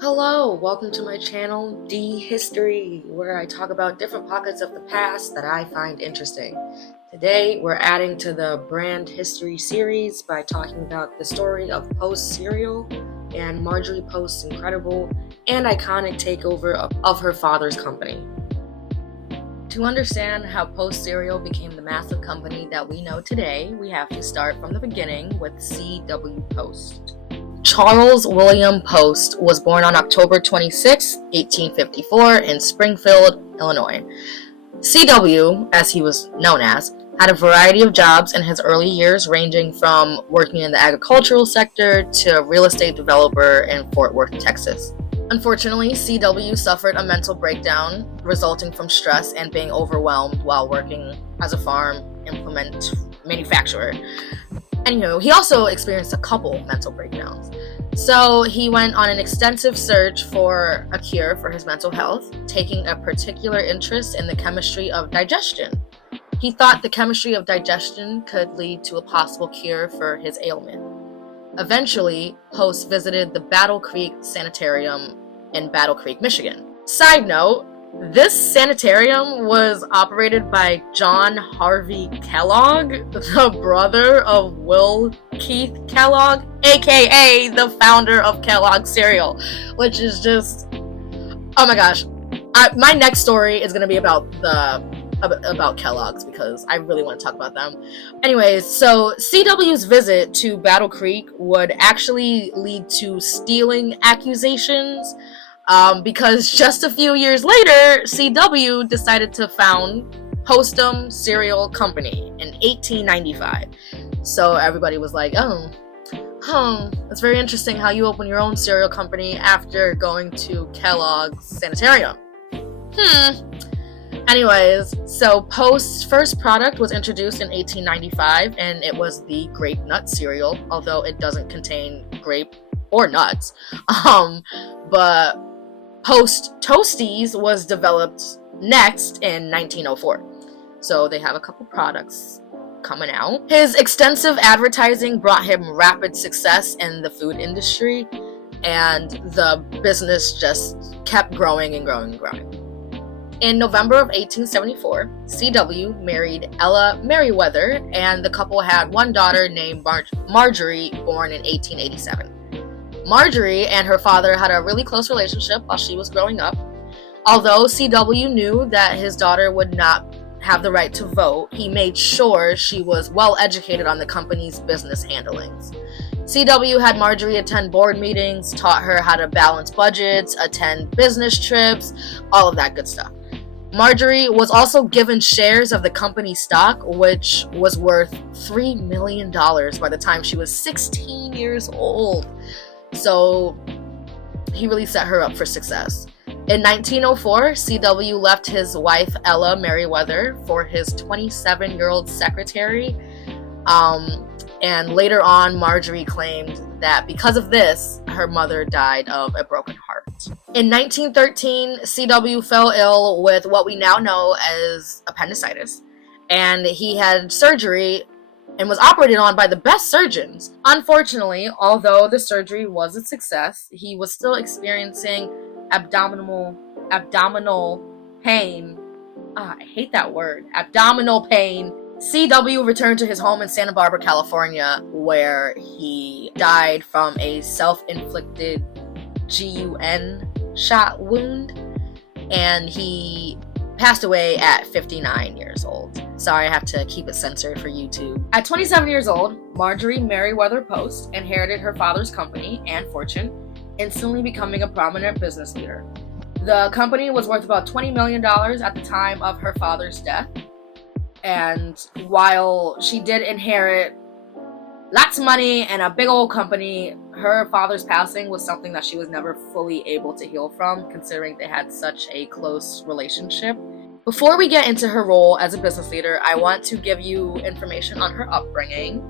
Hello, welcome to my channel, D History, where I talk about different pockets of the past that I find interesting. Today, we're adding to the brand history series by talking about the story of Post cereal and Marjorie Post's incredible and iconic takeover of her father's company. To understand how Post cereal became the massive company that we know today, we have to start from the beginning with C.W. Post. Charles William Post was born on October 26, 1854 in Springfield, Illinois. C.W., as he was known as, had a variety of jobs in his early years, ranging from working in the agricultural sector to a real estate developer in Fort Worth, Texas. Unfortunately, C.W. suffered a mental breakdown resulting from stress and being overwhelmed while working as a farm implement manufacturer. Anywho, he also experienced a couple mental breakdowns. So he went on an extensive search for a cure for his mental health, taking a particular interest in the chemistry of digestion. He thought the chemistry of digestion could lead to a possible cure for his ailment. Eventually, Post visited the Battle Creek Sanitarium in Battle Creek, Michigan. Side note, this sanitarium was operated by John Harvey Kellogg, the brother of Will Keith Kellogg, aka the founder of Kellogg cereal, which is just, oh my gosh. My next story is going to be about Kellogg's because I really want to talk about them. Anyways, so CW's visit to Battle Creek would actually lead to stealing accusations. Because just a few years later, C.W. decided to found Postum Cereal Company in 1895. So everybody was like, it's very interesting how you open your own cereal company after going to Kellogg's Sanitarium. Anyways, so Post's first product was introduced in 1895, and it was the grape nut cereal, although it doesn't contain grape or nuts. But Post Toasties was developed next in 1904. So they have a couple products coming out. His extensive advertising brought him rapid success in the food industry, and the business just kept growing and growing and growing. In November of 1874, C.W. married Ella Merriweather, and the couple had one daughter named Marjorie, born in 1887. Marjorie and her father had a really close relationship while she was growing up. Although C.W. knew that his daughter would not have the right to vote, he made sure she was well educated on the company's business handlings. C.W. had Marjorie attend board meetings, taught her how to balance budgets, attend business trips, all of that good stuff. Marjorie was also given shares of the company stock, which was worth $3 million by the time she was 16 years old. So he really set her up for success. In 1904, C.W. left his wife Ella Merriweather for his 27-year-old secretary. And later on, Marjorie claimed that because of this, her mother died of a broken heart. In 1913, C.W. fell ill with what we now know as appendicitis, and he had surgery and was operated on by the best surgeons. Unfortunately, although the surgery was a success, he was still experiencing abdominal pain. I hate that word. Abdominal pain. C.W. returned to his home in Santa Barbara, California, where he died from a self-inflicted gun shot wound, and he passed away at 59 years old. Sorry, I have to keep it censored for YouTube. At 27 years old, Marjorie Merriweather Post inherited her father's company and fortune, instantly becoming a prominent business leader. The company was worth about $20 million at the time of her father's death. And while she did inherit lots of money and a big old company, her father's passing was something that she was never fully able to heal from, considering they had such a close relationship. Before we get into her role as a business leader, I want to give you information on her upbringing.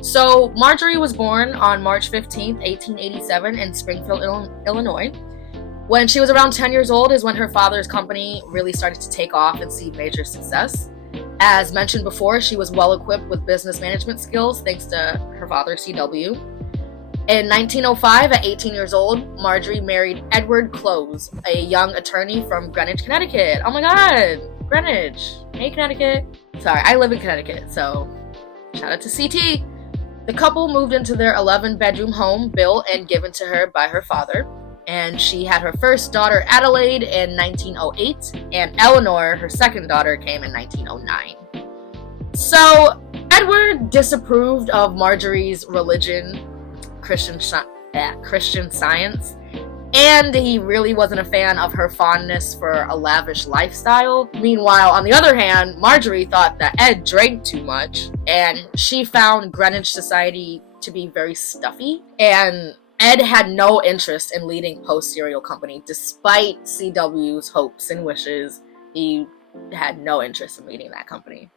So, Marjorie was born on March 15, 1887 in Springfield, Illinois. When she was around 10 years old is when her father's company really started to take off and see major success. As mentioned before, she was well equipped with business management skills thanks to her father, C.W. In 1905, at 18 years old, Marjorie married Edward Close, a young attorney from Greenwich, Connecticut. Oh my god, Greenwich. Hey, Connecticut. Sorry, I live in Connecticut, so shout out to CT. The couple moved into their 11-bedroom home built and given to her by her father, and she had her first daughter, Adelaide, in 1908, and Eleanor, her second daughter, came in 1909. So, Edward disapproved of Marjorie's religion, Christian Science, and he really wasn't a fan of her fondness for a lavish lifestyle. Meanwhile, on the other hand, Marjorie thought that Ed drank too much, and she found Greenwich society to be very stuffy, and Ed had no interest in leading Post Cereal Company. Despite CW's hopes and wishes, he had no interest in leading that company.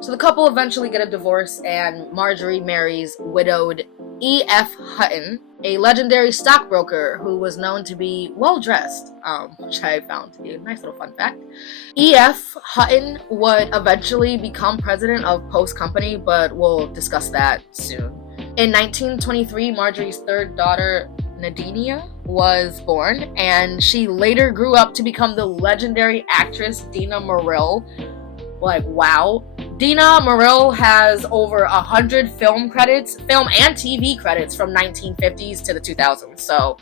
So the couple eventually get a divorce, and Marjorie marries widowed E.F. Hutton, a legendary stockbroker who was known to be well-dressed, which I found to be a nice little fun fact. E.F. Hutton would eventually become president of Post Company, but we'll discuss that soon. In 1923, Marjorie's third daughter, Nadinia, was born, and she later grew up to become the legendary actress Dina Merrill. Like, wow. Dina Merrill has over 100 film and TV credits from 1950s to the 2000s. So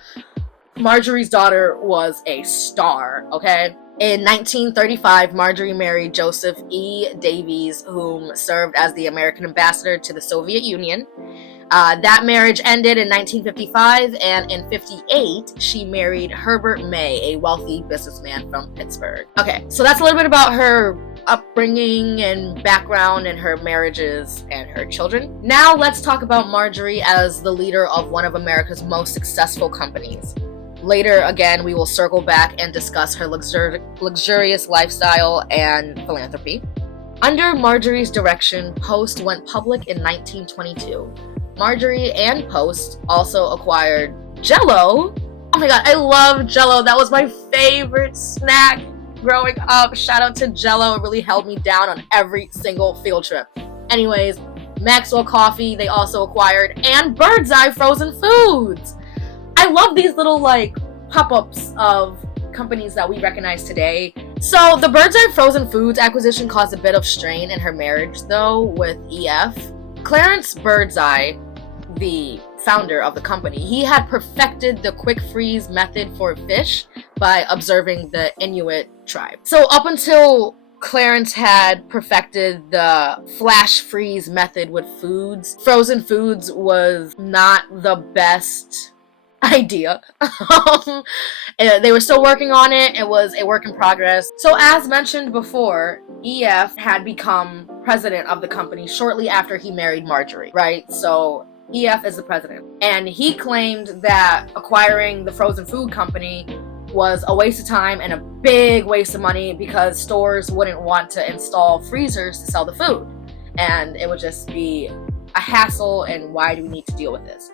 Marjorie's daughter was a star, okay? In 1935, Marjorie married Joseph E. Davies, whom served as the American ambassador to the Soviet Union. That marriage ended in 1955, and in 1958, she married Herbert May, a wealthy businessman from Pittsburgh. Okay, so that's a little bit about her upbringing and background and her marriages and her children. Now let's talk about Marjorie as the leader of one of America's most successful companies. Later, again, we will circle back and discuss her luxurious lifestyle and philanthropy. Under Marjorie's direction, Post went public in 1922. Marjorie and Post also acquired Jell-O. Oh my god, I love Jell-O. That was my favorite snack growing up. Shout out to Jell-O. It really held me down on every single field trip. Anyways, Maxwell Coffee they also acquired, and Bird's Eye Frozen Foods. I love these little like pop-ups of companies that we recognize today. So the Bird's Eye Frozen Foods acquisition caused a bit of strain in her marriage though with EF. Clarence Birdseye, the founder of the company, he had perfected the quick freeze method for fish by observing the Inuit tribe. So up until Clarence had perfected the flash freeze method with foods, frozen foods was not the best idea. They were still working on it. It was a work in progress. So as mentioned before, EF had become president of the company shortly after he married Marjorie, right? So EF is the president. And he claimed that acquiring the frozen food company was a waste of time and a big waste of money because stores wouldn't want to install freezers to sell the food. And it would just be a hassle, and why do we need to deal with this?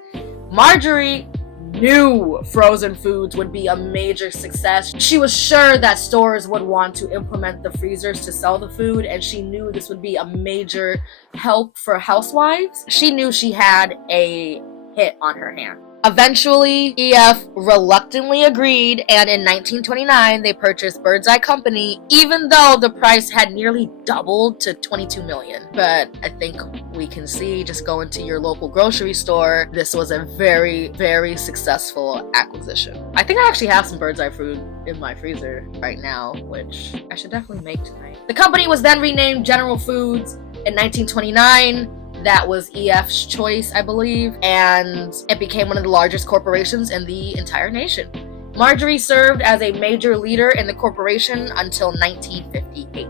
Marjorie knew frozen foods would be a major success. She was sure that stores would want to implement the freezers to sell the food, and she knew this would be a major help for housewives. She knew she had a hit on her hand. Eventually, EF reluctantly agreed, and in 1929, they purchased Bird's Eye Company, even though the price had nearly doubled to $22 million. But I think we can see, just going to your local grocery store, this was a very, very successful acquisition. I think I actually have some Bird's Eye food in my freezer right now, which I should definitely make tonight. The company was then renamed General Foods in 1929. That was EF's choice, I believe, and it became one of the largest corporations in the entire nation. Marjorie served as a major leader in the corporation until 1958.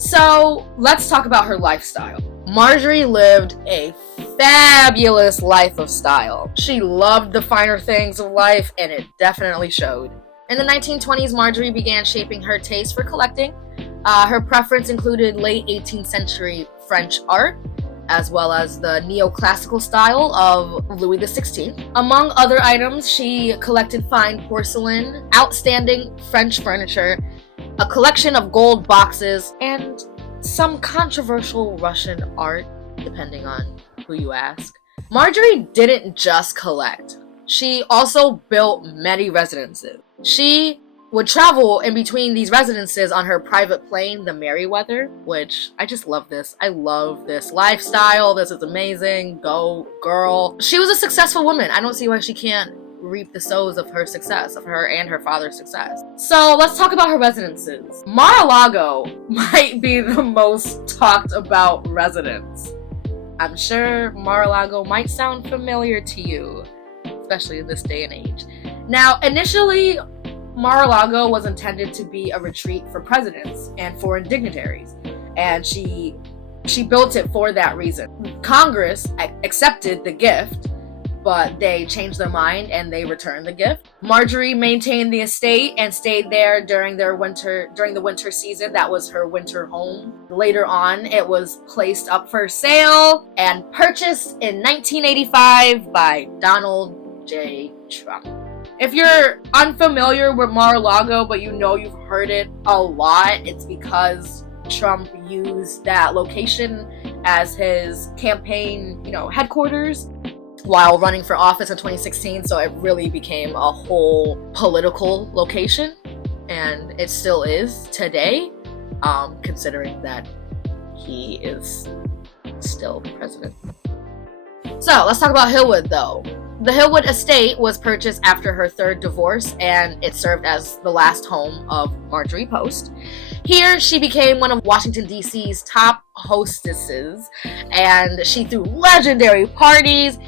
So let's talk about her lifestyle. Marjorie lived a fabulous life of style. She loved the finer things of life, and it definitely showed. In the 1920s, Marjorie began shaping her taste for collecting. Her preference included late 18th century French art, as well as the neoclassical style of Louis XVI. Among other items, she collected fine porcelain, outstanding French furniture, a collection of gold boxes, and some controversial Russian art, depending on who you ask. Marjorie didn't just collect. She also built many residences. She would travel in between these residences on her private plane, the Merryweather, which I just love this. I love this lifestyle. This is amazing. Go, girl. She was a successful woman. I don't see why she can't reap the sows of her success, of her and her father's success. So let's talk about her residences. Mar-a-Lago might be the most talked about residence. I'm sure Mar-a-Lago might sound familiar to you, especially in this day and age. Now, initially, Mar-a-Lago was intended to be a retreat for presidents and foreign dignitaries, and she built it for that reason. Congress accepted the gift, but they changed their mind and they returned the gift. Marjorie maintained the estate and stayed there during the winter season. That was her winter home. Later on, it was placed up for sale and purchased in 1985 by Donald J. Trump. If you're unfamiliar with Mar-a-Lago, but you know you've heard it a lot, it's because Trump used that location as his campaign, headquarters while running for office in 2016. So it really became a whole political location, and it still is today, considering that he is still the president. So let's talk about Hillwood, though. The Hillwood estate was purchased after her third divorce, and it served as the last home of Marjorie Post. Here, she became one of Washington, D.C.'s top hostesses, and she threw legendary parties.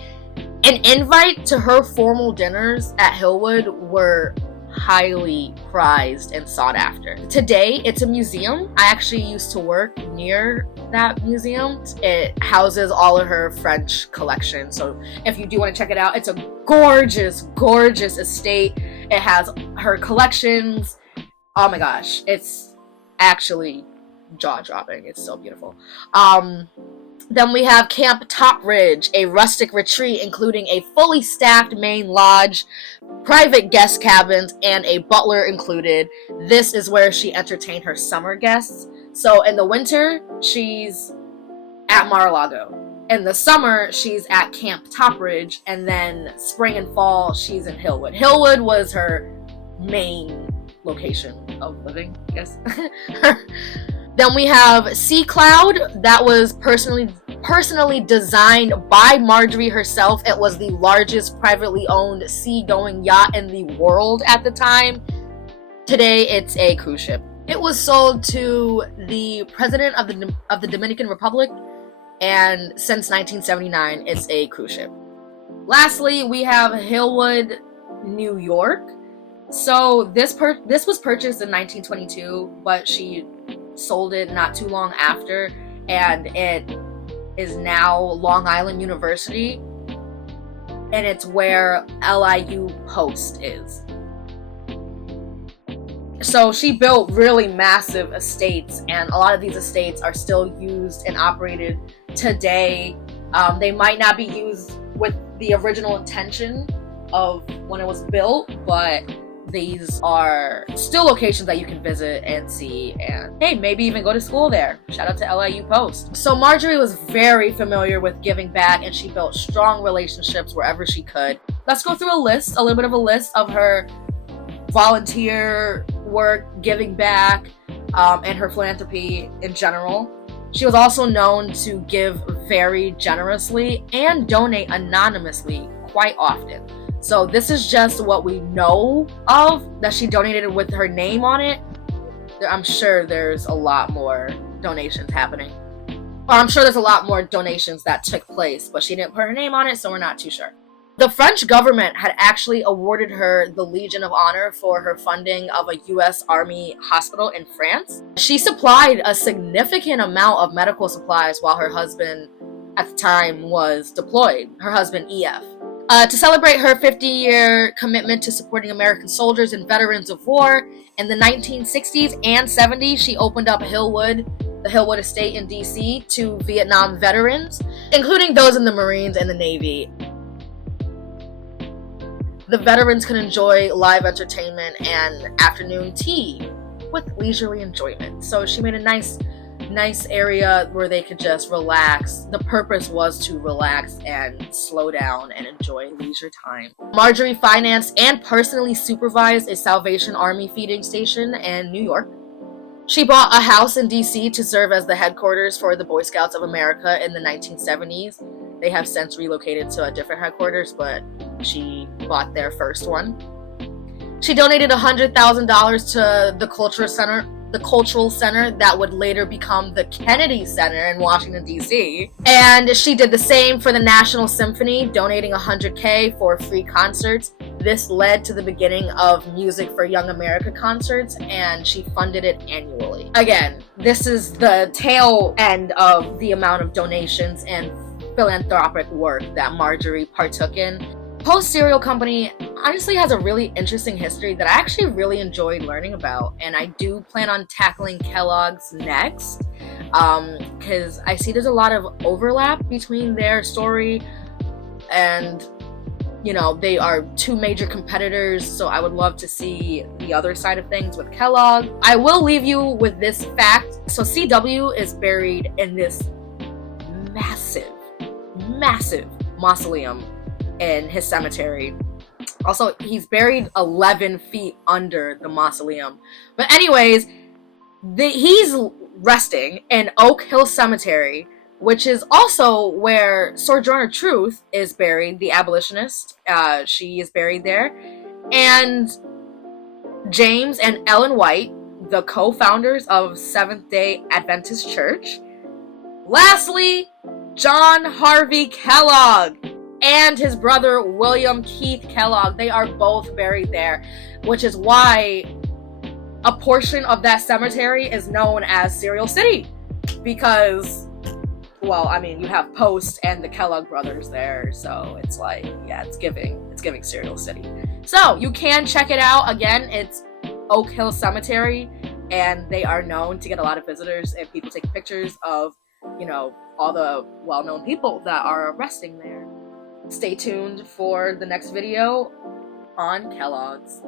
An invite to her formal dinners at Hillwood were highly prized and sought after. Today, it's a museum. I actually used to work near that museum. It houses all of her French collection. So if you do want to check it out, it's a gorgeous, gorgeous estate. It has her collections. Oh my gosh, it's actually jaw-dropping. It's so beautiful. Then we have Camp Top Ridge, a rustic retreat including a fully staffed main lodge, private guest cabins, and a butler included. This is where she entertained her summer guests. So in the winter, she's at Mar-a-Lago. In the summer, she's at Camp Top Ridge, and then spring and fall, she's in Hillwood. Hillwood was her main location of living, I guess. Then we have Sea Cloud. That was personally designed by Marjorie herself. It was the largest privately owned sea-going yacht in the world at the time. Today, it's a cruise ship. It was sold to the president of the Dominican Republic, and since 1979, it's a cruise ship. Lastly, we have Hillwood, New York. So this was purchased in 1922, but she sold it not too long after, and it is now Long Island University, and it's where LIU Post is. So she built really massive estates, and a lot of these estates are still used and operated today. They might not be used with the original intention of when it was built, but these are still locations that you can visit and see, and hey, maybe even go to school there. Shout out to LIU Post. So Marjorie was very familiar with giving back, and she built strong relationships wherever she could. Let's go through a little bit of a list of her volunteer work, giving back, and her philanthropy in general. She was also known to give very generously and donate anonymously quite often. So this is just what we know of, that she donated with her name on it. I'm sure there's a lot more donations happening. Or I'm sure there's a lot more donations that took place, but she didn't put her name on it, so we're not too sure. The French government had actually awarded her the Legion of Honor for her funding of a U.S. Army hospital in France. She supplied a significant amount of medical supplies while her husband at the time was deployed, her husband E.F. To celebrate her 50-year commitment to supporting American soldiers and veterans of war, in the 1960s and 70s, she opened up the Hillwood Estate in D.C. to Vietnam veterans, including those in the Marines and the Navy. The veterans could enjoy live entertainment and afternoon tea with leisurely enjoyment. So she made a nice nice area where they could just relax. The purpose was to relax and slow down and enjoy leisure time. Marjorie financed and personally supervised a Salvation Army feeding station in New York. She bought a house in DC to serve as the headquarters for the Boy Scouts of America in the 1970s. They have since relocated to a different headquarters, but she bought their first one. She donated $100,000 to the Cultural Center that would later become the Kennedy Center in Washington, D.C. And she did the same for the National Symphony, donating $100K for free concerts. This led to the beginning of Music for Young America concerts, and she funded it annually. Again, this is the tail end of the amount of donations and philanthropic work that Marjorie partook in. Post Cereal Company honestly has a really interesting history that I actually really enjoyed learning about, and I do plan on tackling Kellogg's next, because I see there's a lot of overlap between their story and, you know, they are two major competitors, so I would love to see the other side of things with Kellogg. I will leave you with this fact. So CW is buried in this massive mausoleum in his cemetery. Also, he's buried 11 feet under the mausoleum. But anyways, he's resting in Oak Hill Cemetery, which is also where Sojourner Truth is buried, the abolitionist. She is buried there. And James and Ellen White, the co-founders of Seventh-day Adventist Church. Lastly, John Harvey Kellogg and his brother William Keith Kellogg. They are both buried there, which is why a portion of that cemetery is known as Cereal City, because, well, I mean, you have Post and the Kellogg brothers there, so it's like, yeah, it's giving Cereal City. So you can check it out. Again, it's Oak Hill Cemetery, and they are known to get a lot of visitors and people taking pictures of, you know, all the well-known people that are resting there. Stay tuned for the next video on Kellogg's.